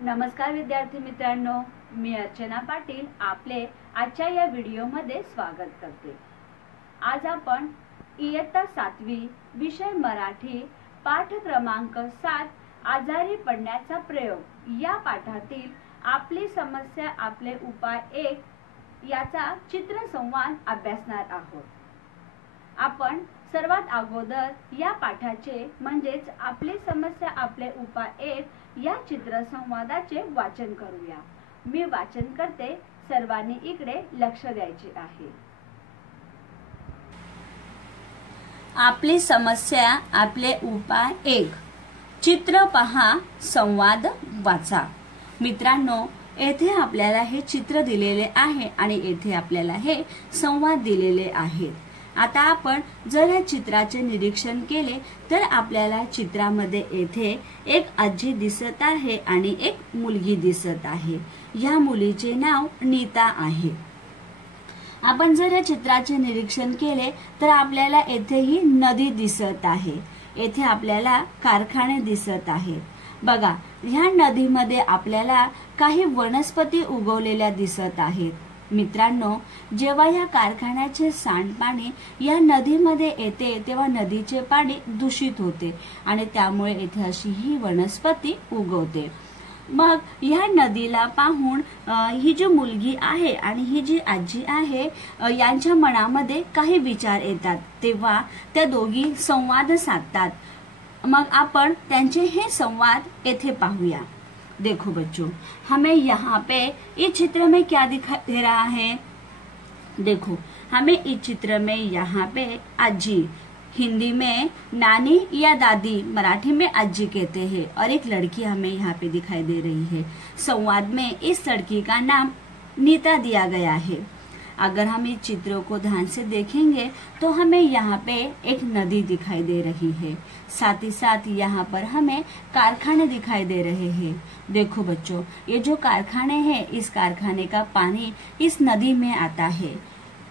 नमस्कार विद्यार्थी मित्रांनो, मी अर्चना पाटील आपले आजच्या या व्हिडिओमध्ये स्वागत करते। आज आपण इयत्ता 7वी विषय मराठी पाठ क्रमांक 7 आजारी पडण्याचा प्रयोग या पाठातील आपली समस्या आपले उपाय 1 याचा चित्रसंवाद अभ्यासणार आहोत। आपण सर्वात अगोदर या पाठाचे म्हणजेच आपली समस्या आपले उपाय 1 या चित्रसंवादाचे वाचन करूया। मी वाचन करते, सर्वांनी इकडे लक्ष द्यायचे आहे। आपली समस्या आपले उपाय 1 चित्र पहा, संवाद वाचा। मित्रांनो, येथे आपल्याला हे चित्र दिलेले आहे आणि येथे आपल्याला हे संवाद दिलेले आहेत। आता आपण जर या चित्राचे निरीक्षण केले तर आपल्याला चित्रामध्ये येथे एक आजी दिसत आहे आणि एक मुलगी दिसत आहे। या मुलीचे नाव नीता आहे। आपण जर या चित्राचे निरीक्षण केले तर आपल्याला येथे ही नदी दिसत आहे। येथे आपल्याला कारखाने दिसत आहेत। बघा, ह्या नदीमध्ये आपल्याला काही वनस्पती उगवलेल्या दिसत आहेत। मित्रांनो, जेव्हा या कारखान्याचे सांडपाणी या नदीमध्ये येते तेव्हा नदीचे पाणी दूषित होते आणि त्यामुळे येथे अशी ही वनस्पती उगवते। मग ह्या नदीला पाहून ही जी मुलगी आहे आणि ही जी आजी आहे यांच्या मनामध्ये काही विचार येतात, तेव्हा त्या दोघी संवाद साधतात। मग आपण त्यांचे हे संवाद येथे पाहूया। देखो बच्चों, हमें यहाँ पे इस चित्र में क्या दिखाई दे रहा है। देखो, हमें इस चित्र में यहाँ पे आजी, हिंदी में नानी या दादी, मराठी में आजी कहते हैं, और एक लड़की हमें यहाँ पे दिखाई दे रही है। संवाद में इस लड़की का नाम नीता दिया गया है। अगर हम इस चित्रों को ध्यान से देखेंगे तो हमें यहाँ पे एक नदी दिखाई दे रही है, साथ ही साथ यहाँ पर हमें कारखाने दिखाई दे रहे हैं। देखो बच्चों, ये जो कारखाने हैं, इस कारखाने का पानी इस नदी में आता है,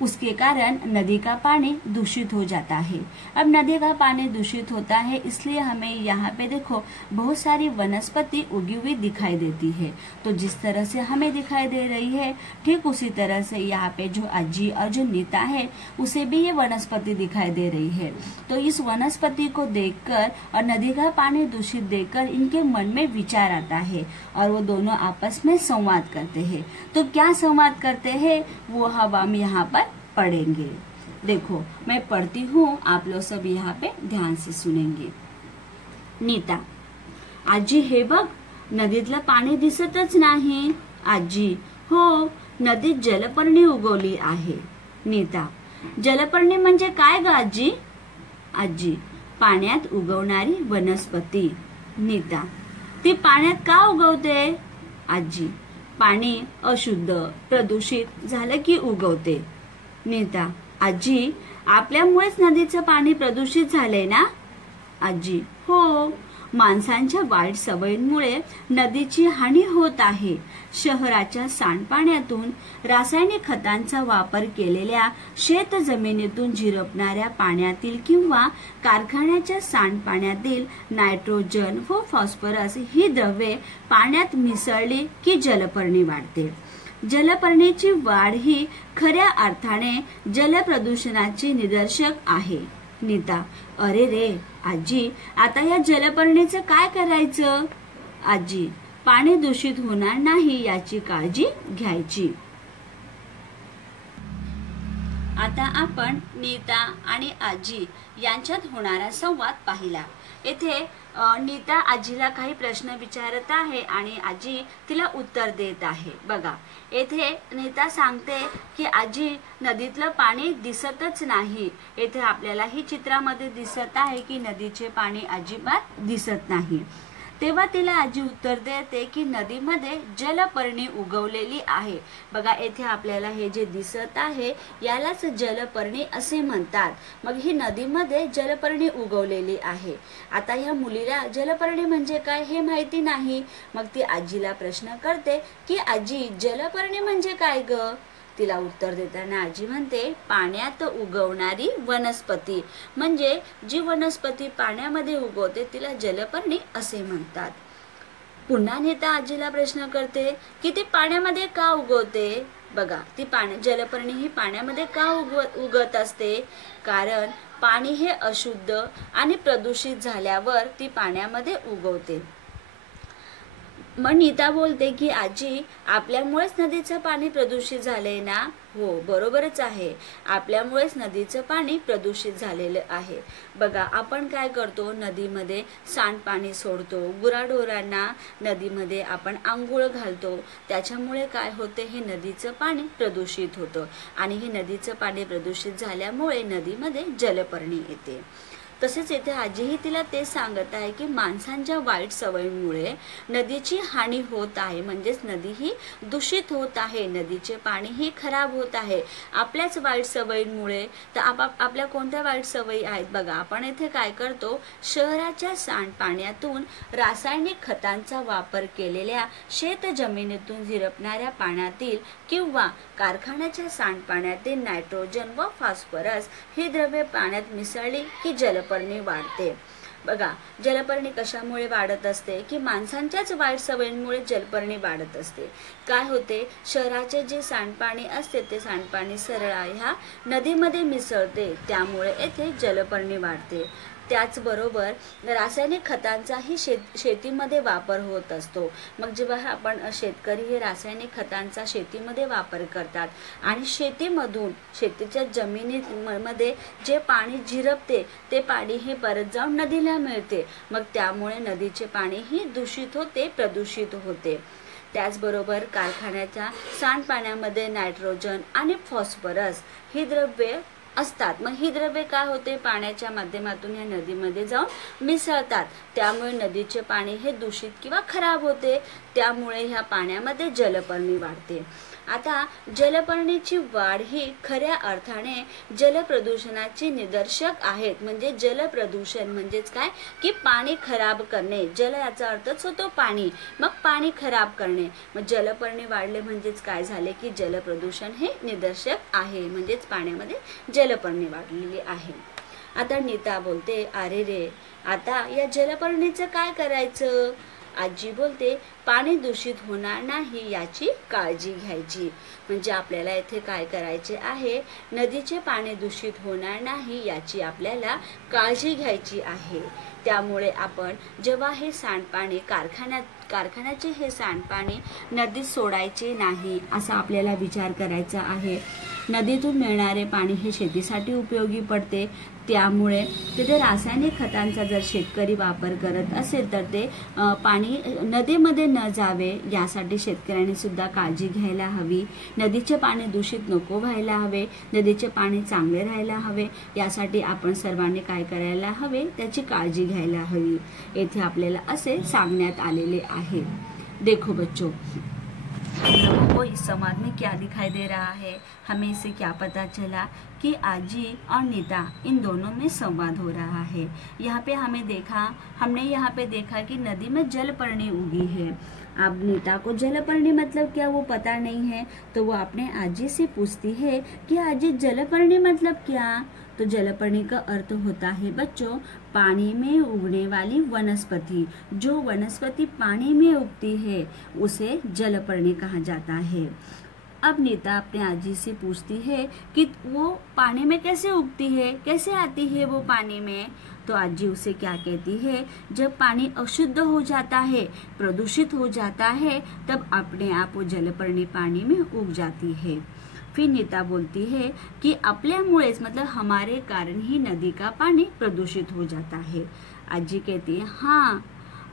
उसके कारण नदी का पानी दूषित हो जाता है। अब नदी का पानी दूषित होता है, इसलिए हमें यहाँ पे देखो बहुत सारी वनस्पति उगी हुई दिखाई देती है। तो जिस तरह से हमें दिखाई दे रही है, ठीक उसी तरह से यहाँ पे जो आजी और जो नीता है उसे भी ये वनस्पति दिखाई दे रही है। तो इस वनस्पति को देखकर और नदी का पानी दूषित देखकर इनके मन में विचार आता है और वो दोनों आपस में संवाद करते हैं। तो क्या संवाद करते हैं वो हम यहाँ पर पढ़ेंगे। देखो, मैं पढ़ती हूँ, आप लोग सब यहाँ पे ध्यान से सुनेंगे। नीता: आजी, हे बघ, नदीतलं पाणी दिसतच नाही। आजी: हो, नदीत जलपर्णी उगवली आहे। नीता: जलपर्णी म्हणजे काय ग आजी? आजी: पाण्यात उगवणारी वनस्पती। नीता: ती पाण्यात का उगवते? आजी: पाणी अशुद्ध प्रदूषित झालं की उगवते। नीता: आजी, आपल्यामुळेच नदीचं पाणी प्रदूषित झालंय ना? आजी: हो, माणसांच्या वाईट सवयींमुळे नदीची हानी होत आहे। शहराच्या सांडपाण्यातून, रासायनिक खतांचा वापर केलेल्या शेत जमिनीतून झिरपणाऱ्या पाण्यातील किंवा कारखान्याच्या सांडपाण्यातील नायट्रोजन व फॉस्फरस ही द्रव्ये पाण्यात मिसळली की जलपर्णी वाढते। जलपर्णीची वाढ ही खऱ्या अर्थाने जलप्रदूषणाची निदर्शक आहे। नीता: अरे रे आजी, आता या जलपर्णीचं काय करायचं? आजी: पाणी दूषित होणार नाही याची काळजी घ्यायची। आता आपण नीता आणि आजी यांच्यात होणारा संवाद पाहिला। येथे नीता आजीला काही प्रश्न विचारत आहे आणि आजी तिला उत्तर देत आहे। बघा, येथे नीता सांगते की आजी, नदीतलं पाणी दिसतच नाही। येथे आपल्याला ही चित्रामध्ये दिसत आहे की नदीचे पाणी अजिबात दिसत नाही। तेव्हा तिला आजी उत्तर देते की नदीमध्ये जलपर्णी उगवलेली आहे। बघा, येथे आपल्याला हे जे दिसत आहे यालाच जलपर्णी असे म्हणतात। मग ही नदीमध्ये जलपर्णी उगवलेली आहे। आता ह्या मुलीला जलपर्णी म्हणजे काय हे माहिती नाही। मग ती आजीला प्रश्न करते की आजी, जलपर्णी म्हणजे काय ग? तिला उत्तर देताना आजी म्हणते, पाण्यात उगवणारी वनस्पती, म्हणजे जी वनस्पती पाण्यामध्ये उगवते तिला जलपर्णी असे म्हणतात। पुन्हा नीता आजीला प्रश्न करते की ती पाण्यामध्ये का उगवते. बघा, ती जलपर्णी ही पाण्यामध्ये का उगत असते. कारण पाणी हे अशुद्ध आणि प्रदूषित झाल्यावर ती पाण्यामध्ये उगवते. मग नीता बोलते की आजी, आपल्यामुळेच नदीचं पाणी प्रदूषित झालंय ना. हो, बरोबरच आहे, आपल्यामुळेच नदीचं पाणी प्रदूषित झालेलं आहे. बघा, आपण काय करतो, नदीमध्ये सांडपाणी सोडतो, गुराढोरांना नदीमध्ये आपण आंघोळ घालतो. त्याच्यामुळे काय होते, हे नदीचं पाणी प्रदूषित होतं आणि हे नदीचं पाणी प्रदूषित झाल्यामुळे नदीमध्ये जलपर्णी येते. तसेच येथे आजीही तिला ते सांगत आहे की माणसांच्या वाईट सवयीमुळे नदीची हानी होत आहे, म्हणजेच नदी ही दूषित होत आहे, नदीचे पाणी ही खराब होत आहे आपल्याच वाईट सवयीमुळे. तर आपल्या कोणत्या वाईट सवयी आहेत बघा. आपण येथे काय करतो, शहराच्या सांडपाण्यातून रासायनिक खतांचा वापर केलेल्या शेत जमिनीतून झिरपणाऱ्या पाण्यातील किंवा कारखान्याच्या सांडपाण्यातील नायट्रोजन व फॉस्फरस ही द्रव्ये पाण्यात मिसळली की जलपर्णी वाढते. बघा, जलपर्णी कशामुळे वाढत असते की माणसांच्याच वाईट सवयींमुळे जलपर्णी वाढत असते. काय होते, शहराचे जे सांडपाणी असते ते सांडपाणी सरळ ह्या नदीमध्ये मिसळते, त्यामुळे येथे जलपर्णी वाढते. त्याचबरोबर रासायनिक खतांचाही शेतीमध्ये वापर होत असतो. मग जेव्हा आपण शेतकरी हे रासायनिक खतांचा शेतीमध्ये वापर करतात आणि शेतीच्या जमिनीमध्ये जे पाणी झिरपते ते पाणी हे परत जाऊन नदीला मिळते. मग त्यामुळे नदीचे पाणी ही दूषित होते, प्रदूषित होते. त्याचबरोबर कारखान्याच्या सांडपाण्यामध्ये नायट्रोजन आणि फॉस्फरस ही द्रव्ये असतात. मग ही द्रव्ये काय होते, पाण्याच्या माध्यमातून या नदीमध्ये जाऊन मिसळतात, त्यामुळे नदीचे पाणी हे दूषित किंवा खराब होते. त्यामुळे ह्या पाण्यामध्ये जलपर्णी वाढते. आता जलपर्णीची वाढ ही खऱ्या अर्थाने जलप्रदूषणाची निदर्शक आहेत. म्हणजे जलप्रदूषण म्हणजेच काय की पाणी खराब करणे. जल याचा अर्थच होतो पाणी, मग पाणी खराब करणे. मग जलपर्णी वाढले म्हणजेच काय झाले की जलप्रदूषण हे निदर्शक आहे, म्हणजेच पाण्यामध्ये जलपर्णी वाढलेली आहे. आता नीता बोलते, अरे रे, आता या जलपर्णीचं काय करायचं. आजी बोलते, पाणी दूषित होणार नाही याची काळजी घ्यायची. म्हणजे आपल्याला इथे काय करायचे आहे, नदीचे पाणी दूषित होणार नाही याची आपल्याला काळजी घ्यायची आहे. त्यामुळे आपण जेव्हा हे सांडपाणी कारखान्याचे हे सांडपाणी नदीत सोडायचे नाही असा आपल्याला विचार करायचा आहे. नदीतून मिळणारे पाणी हे शेतीसाठी उपयोगी पडते. त्यामुळे तिथे रासायनिक खतांचा जर शेतकरी वापर करत असेल तर ते पाणी नदीमध्ये न जावे यासाठी शेतकऱ्यांनी सुद्धा काळजी घ्यायला हवी. नदीचे पाणी दूषित नको व्हायला हवे, नदीचे पाणी चांगले राहायला हवे यासाठी आपण सर्वांनी काय करायला हवे, त्याची काळजी घ्यायला हवी. येथे आपल्याला असे सांगण्यात आलेले आहे. देखो बच्चों, को इस संवाद में क्या दिखाई दे रहा है, हमें इससे क्या पता चला कि आजी और नीता इन दोनों में संवाद हो रहा है. हमने यहाँ पे देखा कि नदी में जलपर्णी उगी है. अब नीता को जलपर्णी मतलब क्या वो पता नहीं है, तो वो अपने आजी से पूछती है कि आजी जलपर्णी मतलब क्या. तो जलपर्णी का अर्थ होता है बच्चों पानी में उगने वाली वनस्पति. जो वनस्पति पानी में उगती है उसे जलपर्णी कहा जाता है. अब नीता अपने आजी से पूछती है कि वो पानी में कैसे उगती है, कैसे आती है वो पानी में. तो आजी उसे क्या कहती है, जब पानी अशुद्ध हो जाता है, प्रदूषित हो जाता है, तब अपने आप वो जलपर्णी पानी में उग जाती है. फिर नीता बोलती है कि आपल्यामुळेच मतलब हमारे कारण ही नदी का पानी प्रदूषित हो जाता है. आजी कहती है हाँ,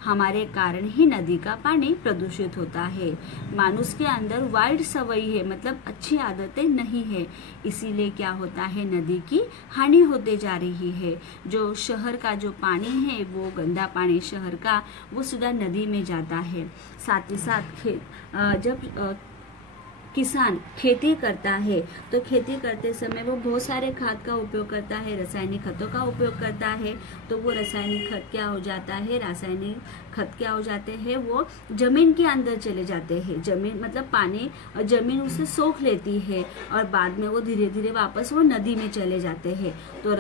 हमारे कारण ही नदी का पानी प्रदूषित होता है. मानुष के अंदर वाइट सवई है, मतलब अच्छी आदतें नहीं है, इसीलिए क्या होता है, नदी की हानि होते जा रही है. जो शहर का जो पानी है वो गंदा पानी शहर का वो सीधा नदी में जाता है. साथ ही साथ जब किसान खेती करता है तो खेती करते समय वो बहुत सारे खाद का उपयोग करता है, रासायनिक खतों का उपयोग करता है. तो वो रासायनिक खत क्या हो जाता है, रासायनिक खत क्या हो जाते हैं, वो जमीन के अंदर चले जाते हैं. जमीन मतलब पानी जमीन उसे सोख लेती है और बाद में वो धीरे धीरे वापस वो नदी में चले जाते हैं. तो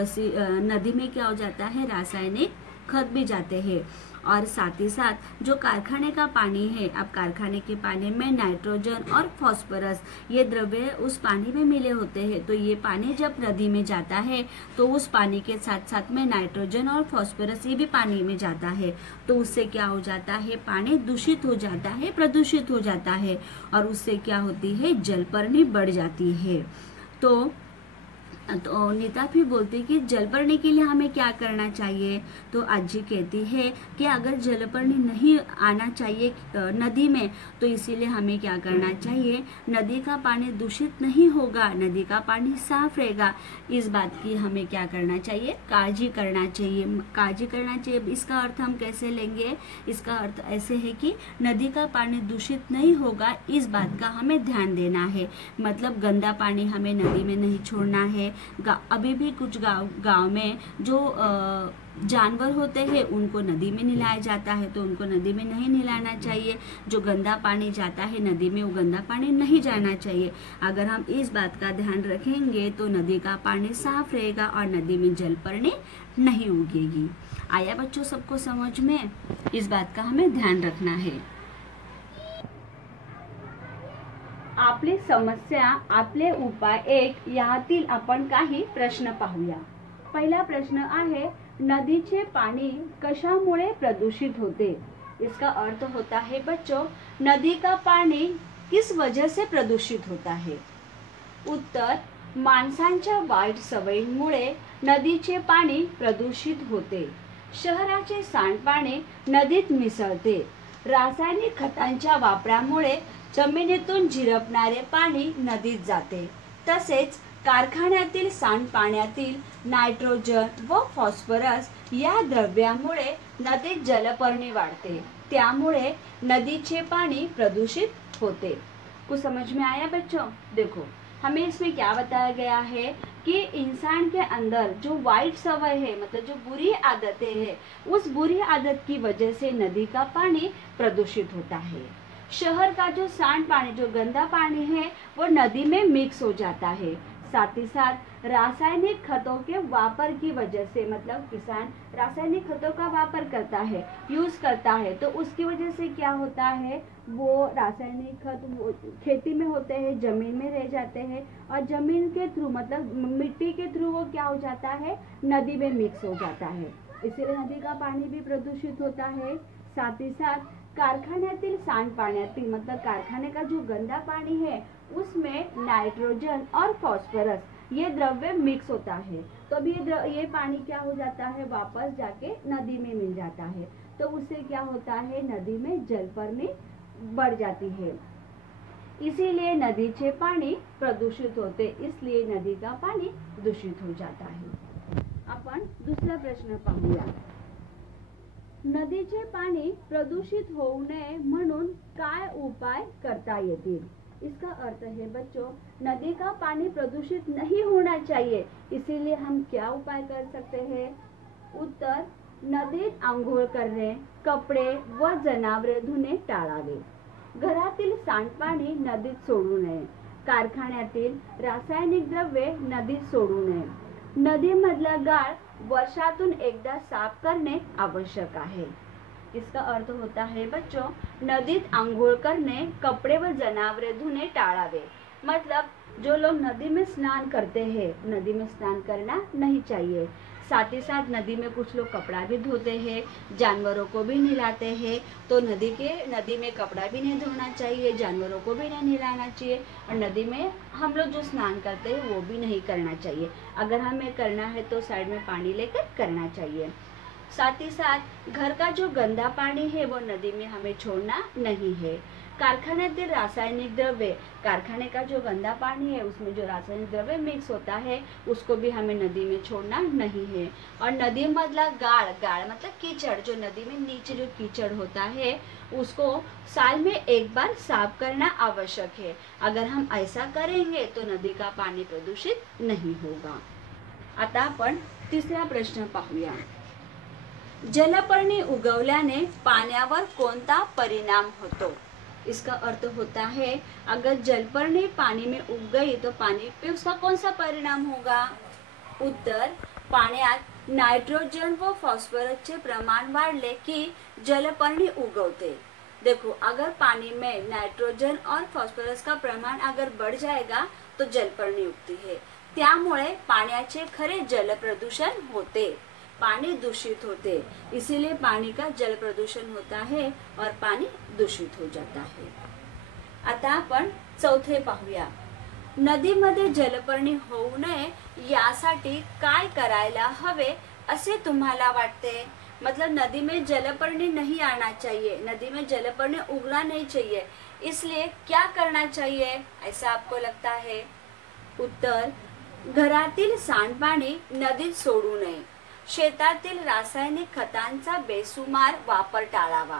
नदी में क्या हो जाता है, रासायनिक खत भी जाते हैं. और साथ ही साथ जो कारखाने का पानी है, अब कारखाने के पानी में नाइट्रोजन और फास्फोरस ये द्रव्य उस पानी में मिले होते हैं। तो ये पानी जब नदी में जाता है तो उस पानी के साथ साथ में नाइट्रोजन और फास्फोरस ये भी पानी में जाता है। तो उससे क्या हो जाता है, पानी दूषित हो जाता है, प्रदूषित हो जाता है और उससे क्या होती है, जलपर्णी बढ़ जाती है। तो नीता भी बोलती कि जलपर्णी के लिए हमें क्या करना चाहिए। तो आजी कहती है कि अगर जलपर्णी नहीं आना चाहिए नदी में, तो इसीलिए हमें क्या करना चाहिए, नदी का पानी दूषित नहीं होगा, नदी का पानी साफ रहेगा। इस बात की हमें क्या करना चाहिए, काळजी करना चाहिए, काळजी करना चाहिए। इसका अर्थ हम कैसे लेंगे, इसका अर्थ ऐसे है कि नदी का पानी दूषित नहीं होगा, इस बात का हमें ध्यान देना है। मतलब गंदा पानी हमें नदी में नहीं छोड़ना है। अभी भी कुछ गांव में जो जानवर होते हैं उनको नदी में नहलाया जाता है, तो उनको नदी में नहीं नहलाना चाहिए। जो गंदा पानी जाता है नदी में, वो गंदा पानी नहीं जाना चाहिए। अगर हम इस बात का ध्यान रखेंगे तो नदी का पानी साफ रहेगा और नदी में जलपर्णी नहीं उगेगी। आया बच्चों सबको समझ में, इस बात का हमें ध्यान रखना है। आपली समस्या, आपले उपाय 1 यातील आपण काही प्रश्न पाहूया। पहिला प्रश्न आहे, नदीचे पानी कशामुळे प्रदूषित होते। इसका अर्थ होता है बच्चों, नदी का पानी किस वजह से प्रदूषित होता है। उत्तर, माणसांच्या वाईट सवयींमुळे नदीचे पाणी प्रदूषित होते। शहराचे सांडपाणी नदीत मिसळते। रासायनिक खतांच्या वापरामुळे जमिनीतून झिरपणारे पाणी नदीत जाते। तसेच कारखान्यातील सांडपाण्यातील नायट्रोजन व फॉस्फरस या द्रव्यामुळे नदीत जलपर्णी वाढते, त्यामुळे नदीचे पानी प्रदूषित होते। कुछ समझ में आया बच्चों। देखो हमें इसमें क्या बताया गया है कि इंसान के अंदर जो वाइट सवय है, मतलब जो बुरी आदतें हैं, उस बुरी आदत की वजह से नदी का पानी प्रदूषित होता है। शहर का जो सांड पानी, जो गंदा पानी है, वो नदी में मिक्स हो जाता है। साथ ही साथ रासायनिक खतों के वापर की वजह से, मतलब किसान रासायनिक खतों का वापर करता है, यूज करता है, तो उसकी वजह से क्या होता है, वो रासायनिक खत खेती में होते हैं, जमीन में रह जाते हैं और जमीन के थ्रू, मतलब मिट्टी के थ्रू वो क्या हो जाता है, नदी में मिक्स हो जाता है। इसीलिए नदी का पानी भी प्रदूषित होता है। साथ ही साथ कारखान्यातील सांडपाण्यातील, मतलब कारखाने का जो गंदा पानी है, उसमें नाइट्रोजन और फास्फोरस ये द्रव्य मिक्स होता है। तो अब ये पानी क्या हो जाता है, वापस जाके नदी में मिल जाता है। तो उससे क्या होता है, नदी में जलपर्णी बढ़ जाती है। इसीलिए नदीचे पाणी प्रदूषित होते, इसलिए नदी का पानी दूषित हो जाता है। आपण दुसरा प्रश्न पाहूया। नदीचे पाणी प्रदूषित होऊ नये म्हणून काय उपाय करता येतील। इसका अर्थ है बच्चों, नदी का पानी प्रदूषित नहीं होना चाहिए, इसीलिए हम क्या उपाय कर सकते हैं। उत्तर, नदीत आंघोळ करणे, कपडे व जनावरे धुणे टाळावे। घरातील सांडपाणी नदीत सोडू नये। कारखान्यातील रासायनिक द्रव्ये नदीत सोडू नये। नदीमधला गाळ वर्षातून एकदा साफ करने आवश्यक है। इसका अर्थ होता है बच्चों, नदीत आंघोळ करने, कपड़े व जनावरे धुने टाळावे। मतलब जो लोग नदी में स्नान करते हैं, नदी में स्नान करना नहीं चाहिए। साथ ही साथ नदी में कुछ लोग कपड़ा भी धोते हैं, जानवरों को भी नहलाते हैं। तो नदी में कपड़ा भी नहीं धोना चाहिए, जानवरों को भी नहीं नहलाना चाहिए और नदी में हम लोग जो स्नान करते हैं वो भी नहीं करना चाहिए। अगर हमें करना है तो साइड में पानी लेकर करना चाहिए। साथ ही साथ घर का जो गंदा पानी है वो नदी में हमें छोड़ना नहीं है। कारखान्यातील रासायनिक द्रव्य, कारखाने का जो गंदा पानी है उसमें जो रासायनिक द्रव्य मिक्स होता है उसको भी हमें नदी में छोड़ना नहीं है। और नदी मधला गाळ, मतलब कीचड़, जो नदी में नीचे जो कीचड़ होता है उसको साल में एक बार साफ करना आवश्यक है। अगर हम ऐसा करेंगे तो नदी का पानी प्रदूषित नहीं होगा। आता आपण तिसरा प्रश्न पाहूया। जलपर्णी उगवल्याने पाण्यावर कोणता परिणाम होतो। इसका अर्थ होता है, अगर जलपर्णी पानी में उग गई तो पानी पे उसका कौन सा परिणाम होगा। उत्तर, पाण्यात नायट्रोजन व फॉस्फरसचे प्रमाण वाढले कि जलपर्णी उगवते। देखो, अगर पानी में नाइट्रोजन और फॉस्फरस का प्रमाण अगर बढ़ जाएगा तो जलपर्णी उगती है। त्यामुळे पाण्याचे खरे जल प्रदूषण होते, पानी दूषित होते, इसीलिए पानी का जल प्रदूषण होता है और पानी दूषित हो जाता है। आता आपण चौथे पाहूया। नदीमध्ये जलपर्णी होऊ नये यासाठी काय करायला हवे असे तुम्हाला वाटते? मतलब नदी में जलपर्णी नहीं आना चाहिए, नदी में जलपर्णी उगना नहीं चाहिए, इसलिए क्या करना चाहिए ऐसा आपको लगता है? उत्तर, घरातील सांडपाणी नदीत सोडू नये, शेतातील रासायनिक खतांचा बेसुमार वापर टाळावा,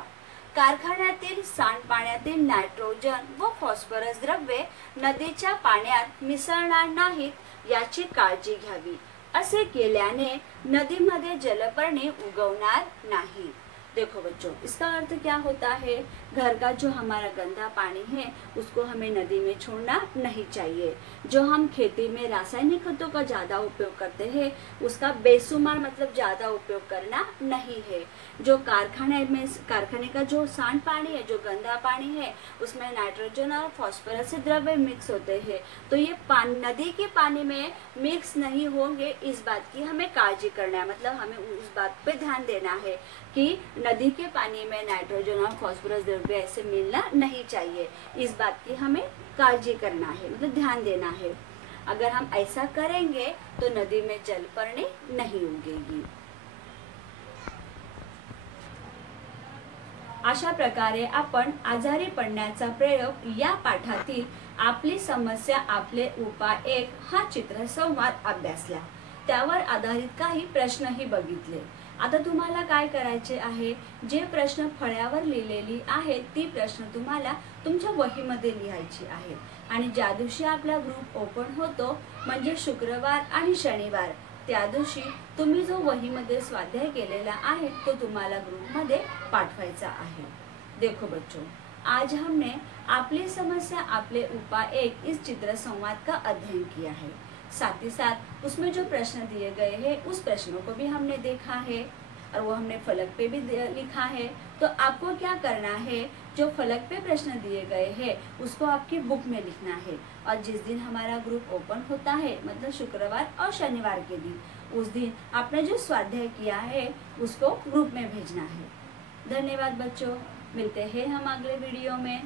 कारखान्यातील सांडपाण्यातील नायट्रोजन व फॉस्फरस द्रव्ये नदीच्या पाण्यात मिसळणार नाहीत याची काळजी घ्यावी। असे केल्याने नदीमध्ये जलपर्णी उगवणार नाही। देखो बच्चों, इसका अर्थ क्या होता है? घर का जो हमारा गंदा पानी है उसको हमें नदी में छोड़ना नहीं चाहिए। जो हम खेती में रासायनिक खतों का ज्यादा उपयोग करते हैं उसका बेसुमार मतलब ज्यादा उपयोग करना नहीं है। जो कारखाने का जो सांड पानी है, जो गंदा पानी है, उसमें नाइट्रोजन और फॉस्फरस द्रव्य मिक्स होते हैं, तो ये नदी के पानी में मिक्स नहीं होंगे, इस बात की हमें काळजी करना है। मतलब हमें उस बात पे ध्यान देना है कि नदी के पानी में नाइट्रोजन और फॉस्फरस द्रव्य ऐसे मिलना नहीं चाहिए, इस बात की हमें काळजी करना है, मतलब ध्यान देना है। अगर हम ऐसा करेंगे तो नदी में जलपर्णी नहीं उगेगी। अशा प्रकारे आपण आजारी पडण्याचा प्रयोग या पाठातील आपली समस्या आपले उपाय 1 हा चित्रसंवाद अभ्यासला, त्यावर आधारित काही प्रश्नही बघितले। आता तुम्हाला काय करायचे आहे? जे प्रश्न फळ्यावर लिहिलेली आहेत ती प्रश्न तुम्हाला तुमच्या वहीमध्ये लिहायची आहे आणि ज्या दिवशी आपला ग्रुप ओपन होतो म्हणजे शुक्रवार आणि शनिवार, त्या दिवशी तुम्ही जो वहीमध्ये स्वाध्याय केलेला आहे तो तुम्हाला ग्रुप मध्ये पाठवायचा आहे। देखो बच्चों, आज हमने आपली समस्या आपले उपाय 1 इस चित्र संवाद का अध्ययन किया है। साथ ही साथ उसमें जो प्रश्न दिए गए हैं उस प्रश्नों को भी हमने देखा है और वो हमने फलक पे भी लिखा है। तो आपको क्या करना है, जो फलक पे प्रश्न दिए गए हैं उसको आपकी बुक में लिखना है और जिस दिन हमारा ग्रुप ओपन होता है मतलब शुक्रवार और शनिवार के दिन, उस दिन आपने जो स्वाध्याय किया है उसको ग्रुप में भेजना है। धन्यवाद बच्चों, मिलते हैं हम अगले वीडियो में।